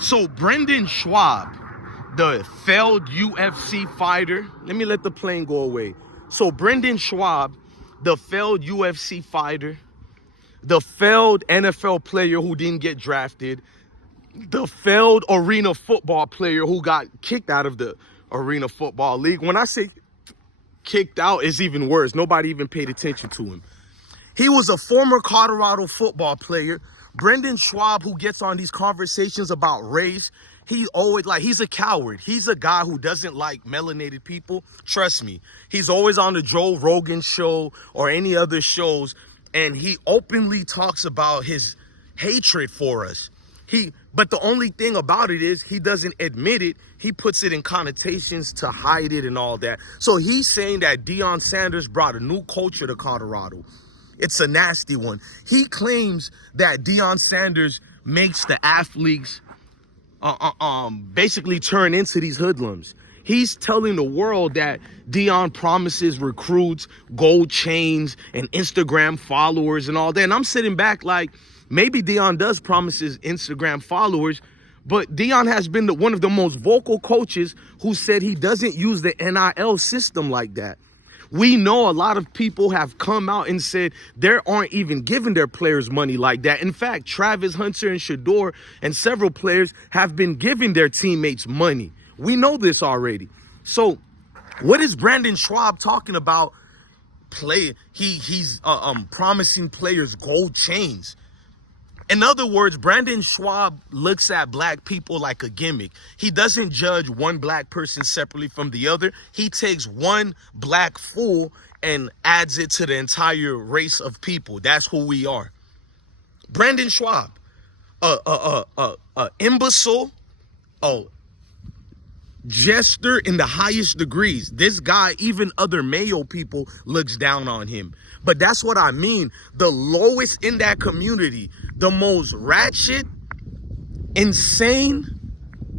So Brendan Schaub, the failed UFC fighter, let me let the plane go away. So Brendan Schaub, the failed UFC fighter, the failed NFL player who didn't get drafted, the failed arena football player who got kicked out of the arena football league. When I say kicked out, it's even worse. Nobody even paid attention to him. He was a former Colorado football player. Brendan Schaub, who gets on these conversations about race, he always he's a coward. He's a guy who doesn't like melanated people. Trust me. He's always on the Joe Rogan show or any other shows, and he openly talks about his hatred for us. But the only thing about it is he doesn't admit it. He puts it in connotations to hide it and all that. So he's saying that Deion Sanders brought a new culture to Colorado. It's a nasty one. He claims that Deion Sanders makes the athletes basically turn into these hoodlums. He's telling the world that Deion promises recruits gold chains and Instagram followers and all that. And I'm sitting back like, maybe Deion does promise his Instagram followers, but Deion has been one of the most vocal coaches who said he doesn't use the NIL system like that. We know a lot of people have come out and said they aren't even giving their players money like that. In fact, Travis Hunter and Shador and several players have been giving their teammates money. We know this already. So what is Brendan Schaub talking about? He's promising players gold chains. In other words, Brendan Schaub looks at black people like a gimmick. He doesn't judge one black person separately from the other. He takes one black fool and adds it to the entire race of people. That's who we are. Brendan Schaub, imbecile, jester in the highest degrees. This guy, even other Mayo people, looks down on him. But that's what I mean. The lowest in that community, the most ratchet, insane,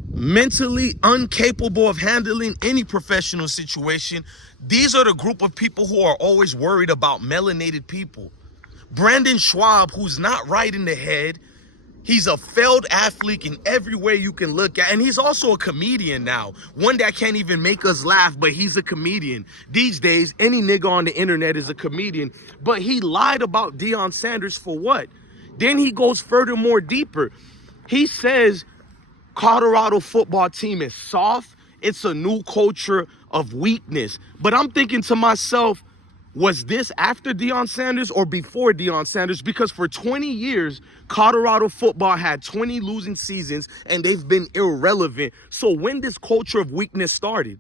mentally incapable of handling any professional situation. These are the group of people who are always worried about melanated people. Brendan Schaub, who's not right in the head, he's a failed athlete in every way you can look at. And he's also a comedian now. One that can't even make us laugh, but he's a comedian. These days, any nigga on the internet is a comedian. But he lied about Deion Sanders for what? Then he goes furthermore deeper. He says Colorado football team is soft. It's a new culture of weakness. But I'm thinking to myself, was this after Deion Sanders or before Deion Sanders? Because for 20 years, Colorado football had 20 losing seasons and they've been irrelevant. So when this culture of weakness started?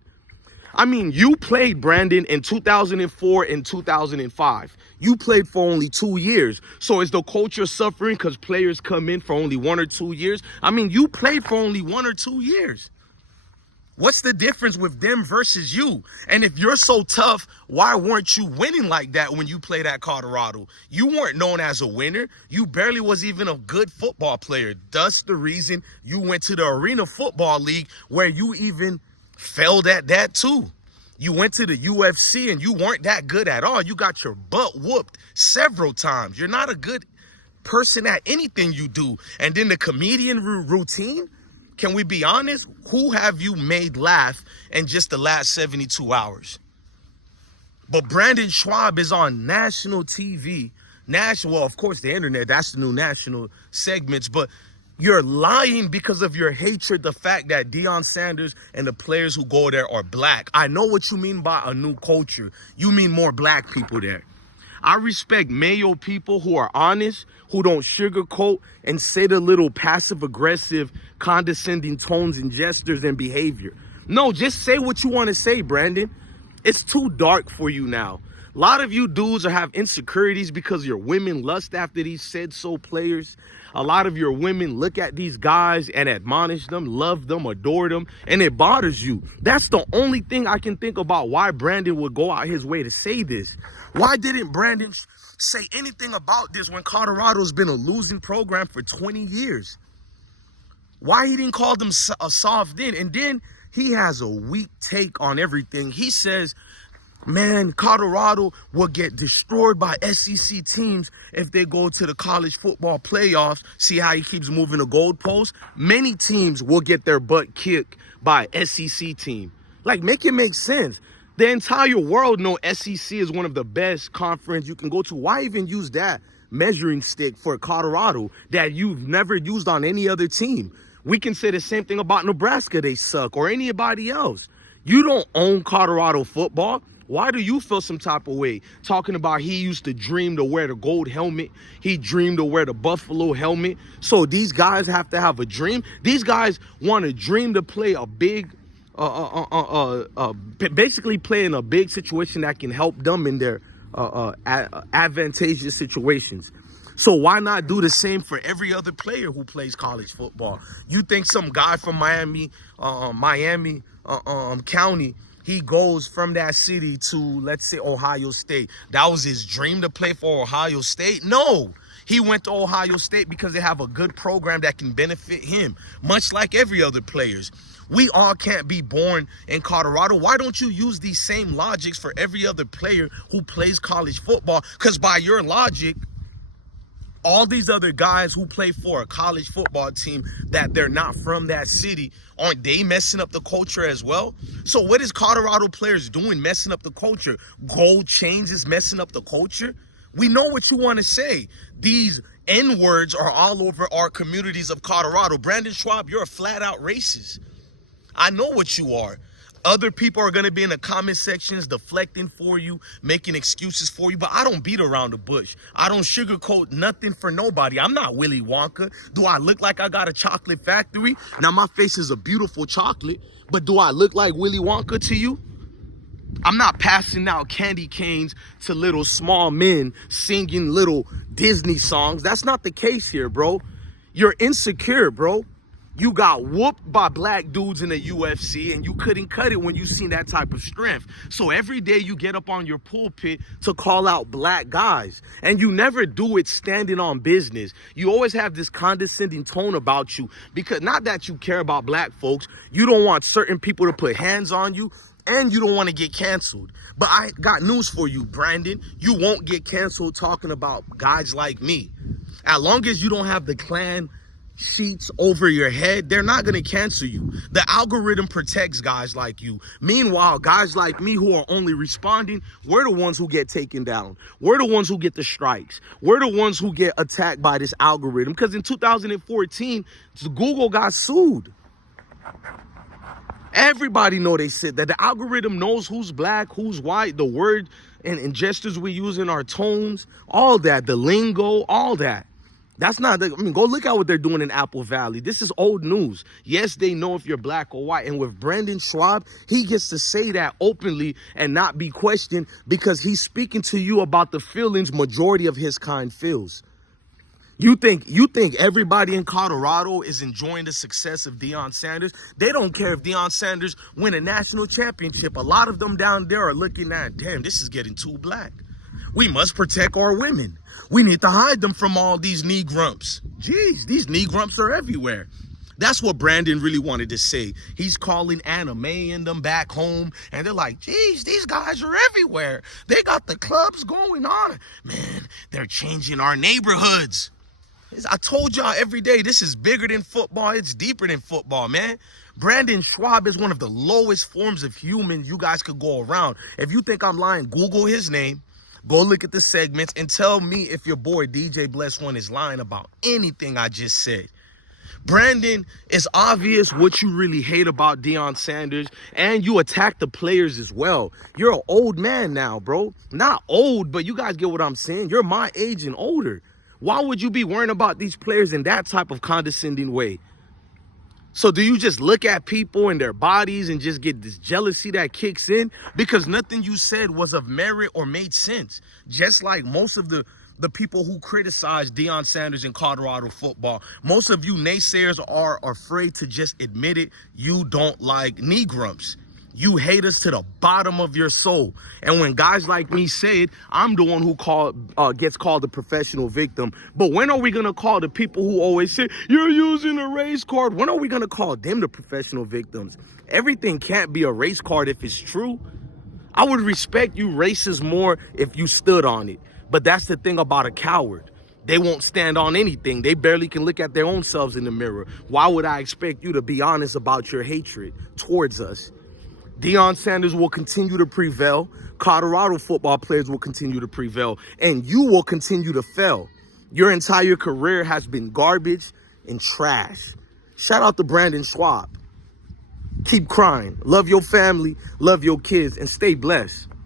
I mean, you played, Brandon, in 2004 and 2005. You played for only 2 years. So is the culture suffering because players come in for only 1 or 2 years? I mean, you played for only 1 or 2 years. What's the difference with them versus you? And if you're so tough, why weren't you winning like that when you played at Colorado? You weren't known as a winner. You barely was even a good football player. Thus the reason you went to the Arena Football League where you even failed at that too. You went to the UFC and you weren't that good at all. You got your butt whooped several times. You're not a good person at anything you do. And then the comedian routine, can we be honest? Who have you made laugh in just the last 72 hours? But Brendan Schaub is on national TV. Well, of course, the internet, that's the new national segments. But you're lying because of your hatred, the fact that Deion Sanders and the players who go there are black. I know what you mean by a new culture. You mean more black people there. I respect Mayo people who are honest, who don't sugarcoat and say the little passive-aggressive, condescending tones and gestures and behavior. No, just say what you want to say, Brandon. It's too dark for you now. A lot of you dudes have insecurities because your women lust after these said-so players. A lot of your women look at these guys and admonish them, love them, adore them, and it bothers you. That's the only thing I can think about why Brandon would go out his way to say this. Why didn't Brandon say anything about this when Colorado's been a losing program for 20 years? Why he didn't call them soft then? And then he has a weak take on everything. He says Man, Colorado will get destroyed by SEC teams if they go to the college football playoffs. See how he keeps moving the goalposts? Many teams will get their butt kicked by SEC team. Like, make it make sense. The entire world know SEC is one of the best conference you can go to. Why even use that measuring stick for Colorado that you've never used on any other team? We can say the same thing about Nebraska. They suck, or anybody else. You don't own Colorado football. Why do you feel some type of way? Talking about he used to dream to wear the gold helmet. He dreamed to wear the buffalo helmet. So these guys have to have a dream. These guys want to dream to play a big, basically play in a big situation that can help them in their advantageous situations. So why not do the same for every other player who plays college football? You think some guy from Miami County, he goes from that city to, let's say, Ohio State. That was his dream to play for Ohio State? No. He went to Ohio State because they have a good program that can benefit him, much like every other players. We all can't be born in Colorado. Why don't you use these same logics for every other player who plays college football? Because by your logic, all these other guys who play for a college football team that they're not from that city, aren't they messing up the culture as well? So what is Colorado players doing messing up the culture? Gold chains is messing up the culture? We know what you want to say. These N-words are all over our communities of Colorado. Brandon Schaub, you're a flat-out racist. I know what you are. Other people are going to be in the comment sections deflecting for you, making excuses for you, but I don't beat around the bush. I don't sugarcoat nothing for nobody. I'm not Willy Wonka. Do I look like I got a chocolate factory? Now, my face is a beautiful chocolate, but do I look like Willy Wonka to you? I'm not passing out candy canes to little small men singing little Disney songs. That's not the case here, bro. You're insecure, bro. You got whooped by black dudes in the UFC and you couldn't cut it when you seen that type of strength. So every day you get up on your pulpit to call out black guys, and you never do it standing on business. You always have this condescending tone about you because not that you care about black folks, you don't want certain people to put hands on you, and you don't want to get canceled. But I got news for you, Brandon. You won't get canceled talking about guys like me. As long as you don't have the clan sheets over your head, they're not going to cancel you. The algorithm protects guys like you. Meanwhile, guys like me who are only responding, we're the ones who get taken down. We're the ones who get the strikes. We're the ones who get attacked by this algorithm. Because in 2014, Google got sued. Everybody know they said that the algorithm knows who's black, who's white, the word and gestures we use in our tones, all that, the lingo, all that. That's not, go look at what they're doing in Apple Valley. This is old news. Yes, they know if you're black or white. And with Brandon Schaub, he gets to say that openly and not be questioned because he's speaking to you about the feelings majority of his kind feels. You think everybody in Colorado is enjoying the success of Deion Sanders? They don't care if Deion Sanders win a national championship. A lot of them down there are looking at, damn, this is getting too black. We must protect our women. We need to hide them from all these knee grumps. Jeez, these knee grumps are everywhere. That's what Brandon really wanted to say. He's calling anime and them back home, and they're like, geez, these guys are everywhere. They got the clubs going on. Man, they're changing our neighborhoods. I told y'all every day, this is bigger than football. It's deeper than football, man. Brandon Schaub is one of the lowest forms of human you guys could go around. If you think I'm lying, Google his name. Go look at the segments and tell me if your boy DJ blessone is lying about anything I just said. Brandon, it's obvious what you really hate about Deion Sanders, and you attack the players as well. You're an old man now, bro. Not old, but you guys get what I'm saying. You're my age and older. Why would you be worrying about these players in that type of condescending way? So do you just look at people and their bodies and just get this jealousy that kicks in? Because nothing you said was of merit or made sense. Just like most of the people who criticize Deion Sanders in Colorado football, most of you naysayers are afraid to just admit it. You don't like knee grumps. You hate us to the bottom of your soul. And when guys like me say it, I'm the one who gets called the professional victim. But when are we going to call the people who always say, you're using a race card? When are we going to call them the professional victims? Everything can't be a race card if it's true. I would respect you racists more if you stood on it. But that's the thing about a coward. They won't stand on anything. They barely can look at their own selves in the mirror. Why would I expect you to be honest about your hatred towards us? Deion Sanders will continue to prevail. Colorado football players will continue to prevail. And you will continue to fail. Your entire career has been garbage and trash. Shout out to Brandon Schaub. Keep crying. Love your family, love your kids, and stay blessed.